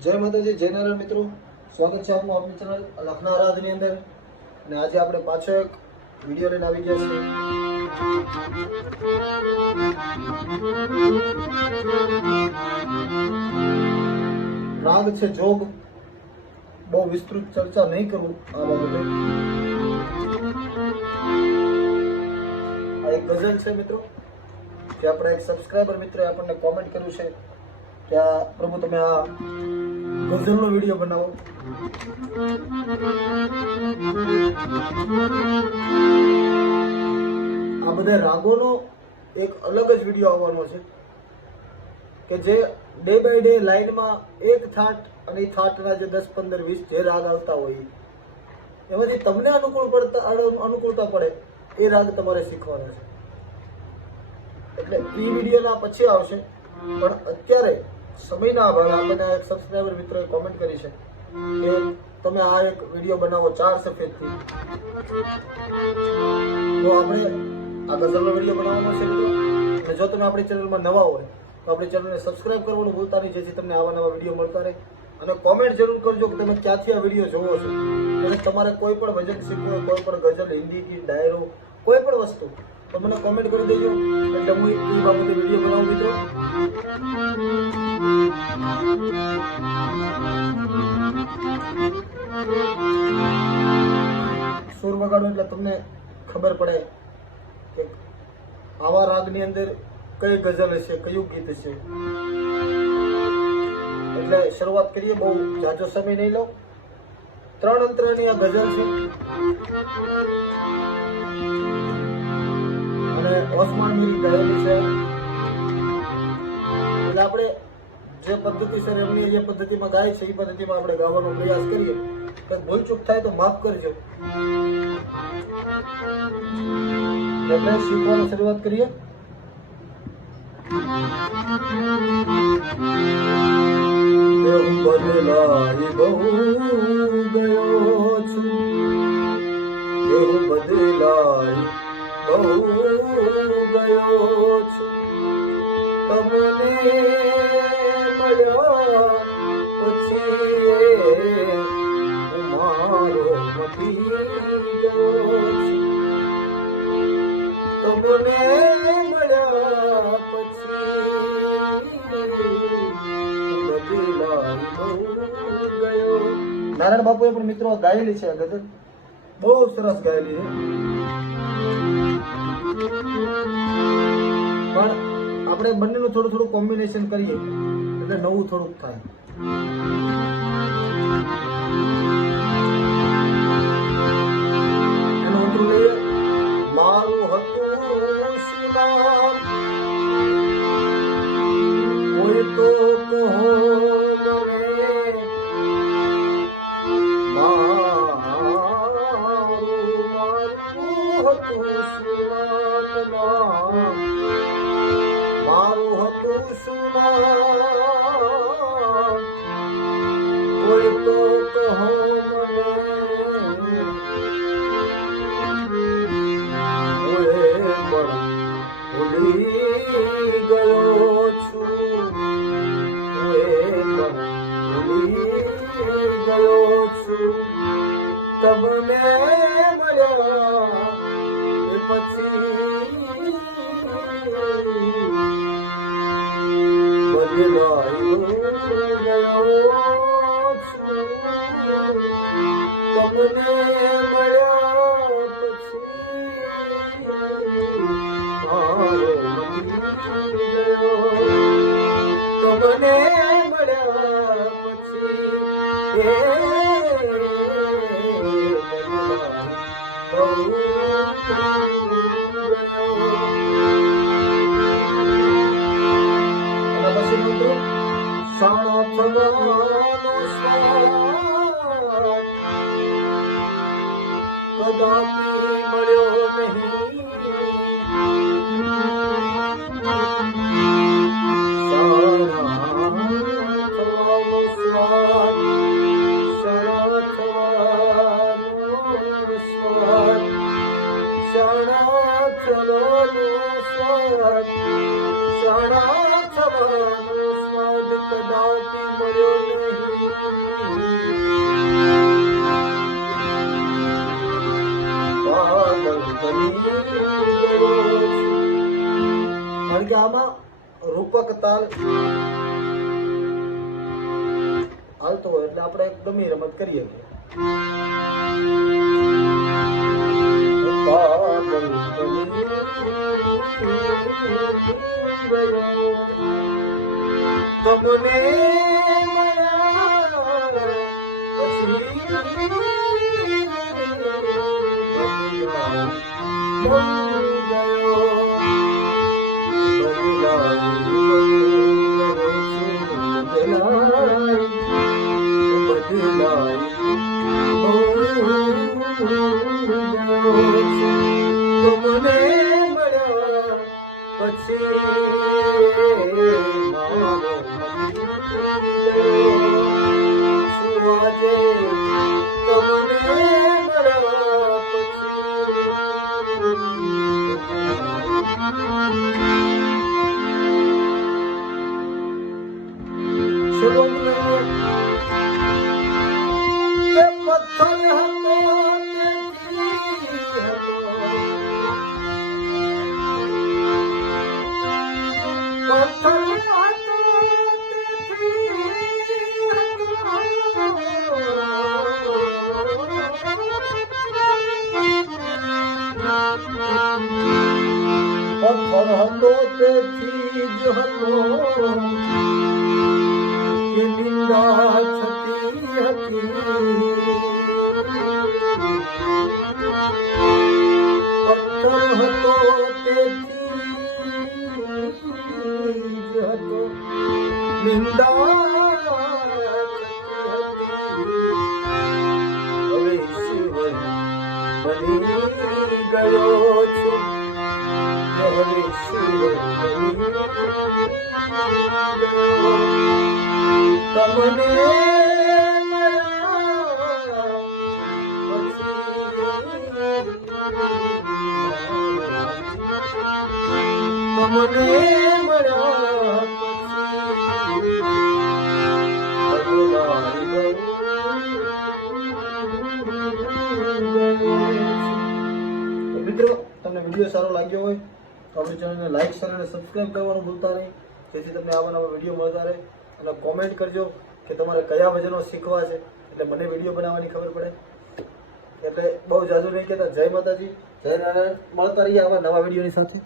જય માતાજી, જય નારાયણ મિત્રો, સ્વાગત છે આપનું આપણી ચેનલ લખના આરાધની અંદર। અને આજે આપણે પાછો એક વિડીયો લઈને આવી ગયા છીએ। રાગ છે જોગ, બહુ વિસ્તૃત ચર્ચા નહીં કરું આ બાબતે। આ એક ગઝલ છે મિત્રો, જે આપણા એક સબસ્ક્રાઇબર મિત્રે આપણને કોમેન્ટ કર્યું છે કે આ પ્રભુ તમે આ ગઝલનો વિડીયો બનાવો। આ બધા રાગોનો એક અલગ જ વિડીયો આવવાનો છે કે જે ડે બાય ડે લાઈનમાં એક થાટ અને એ થાટના જે 10, 15, 20 જે રાગ આવતા હોય એમાંથી તમને અનુકૂળતા પડે એ રાગ તમારે શીખવાના છે। એટલે એ વિડીયોના પછી આવશે, પણ અત્યારે સમયના અભાવે આપણને એક સબસ્ક્રાઇબર મિત્રોએ કોમેન્ટ કરી છે કે તમે આ એક વિડીયો બનાવો 4 સફેદથી। તો આપણે આ ગઝલનો વિડીયો બનાવવાનો છે મિત્રો। અને જો તમે આપણી ચેનલમાં નવા હોય તો આપણી ચેનલને સબસ્ક્રાઇબ કરવાનું ભૂલતા નહીં, જેથી તમને આવા નવા વિડીયો મળતા રહે। અને કોમેન્ટ જરૂર કરજો કે તમે ક્યાંથી આ વિડીયો જોવો છો। અને તમારે કોઈ પણ ભજન શીખવું હોય, કોઈ પણ ગઝલ, હિન્દી ગીત, ડાયરો, કોઈ પણ વસ્તુ, તો મને કોમેન્ટ કરી દેજો, એટલે હું એ બાબતે વિડીયો બનાવું મિત્રો। સુર વગાડો એટલે તમને ખબર પડે કે આવા રાગની અંદર કઈ ગઝલ હશે, કયું ગીત હશે। એટલે શરૂઆત કરીએ, બહુ જાજો સમય નહીં લો। 3 અંતરાની આ ગઝલ છે અને ઓસ્માન મીરી ગાયેલી છે। એટલે આપણે જે પદ્ધતિસર એમની જે પદ્ધતિમાં ગાય છે એ પદ્ધતિમાં આપણે ગાવાનો પ્રયાસ કરીએ। તો ભૂલ ચૂક થાય તો માફ કરજો। એટલે શીખવાની શરૂઆત કરીએ। હું બદલાઈ બહુ ગયો છું, હું બદલાઈ બહુ ગયો છું, તમને મળ્યા પછી હું મારો મટી ગયો છું, તમને મળ્યા પછી બદલાઈ બહુ ગયો। નારાયણ બાપુએ પણ મિત્રો ગાયેલી છે આ ગઝલ, બહુ સરસ ગાયેલી છે। પણ આપણે બંનેનું થોડું થોડું કોમ્બિનેશન કરીએ એટલે નવું થોડુંક થાય। એનું અંતરું લઈએ। મારું હતું શું નામ, કોઈ તો કહો મને, મારું હતું શું નામ, કોઈ તો કહો મને, ભૂલી ગયો છું, ભૂલી ગયો છું, તમને મળ્યા એ પછી બદલાઈ ગયો છું, તમને મળ્યા પછી મારો મટી ગયો, તમને મળ્યા પછી શાણો થવાનો સ્વાદ કદાપી મળ્યો નહીં, શાણા થવાનો સ્વાદ, શાણા થવાનો સ્વાદ, શાણા થવાનો સ્વાદ, શાણા થવાનો સ્વાદ કદાપી મળ્યો નહીં। ચાલતો હોય એટલે આપણે ગમે એ રમત કરીએ કે તમને પથ્થર હતો તેથી જ હતો કે નિંદા થતી હતી પથ્થર હતો તેથી જ હતો નિંદા હવે શિવ બની ગયો છું હવે શિવ તમને મિત્રો તમને વિડીયો સારો લાગ્યો હોય તો આપણી ચેનલને લાઈક શેર અને સબસ્ક્રાઇબ કરવાનું ભૂલતા નહીં, જેથી તમને આવા નવા વિડીયો મળતા રહે. અને કોમેન્ટ કરજો કે તમારે કયા વજનો શીખવા છે, એટલે મને વિડીયો બનાવવાની ખબર પડે. એટલે બહુ જાજુ નહીં કહેતા. જય માતાજી, જય નારાયણ. મળતા રહીએ આવા નવા વિડીયોની સાથે.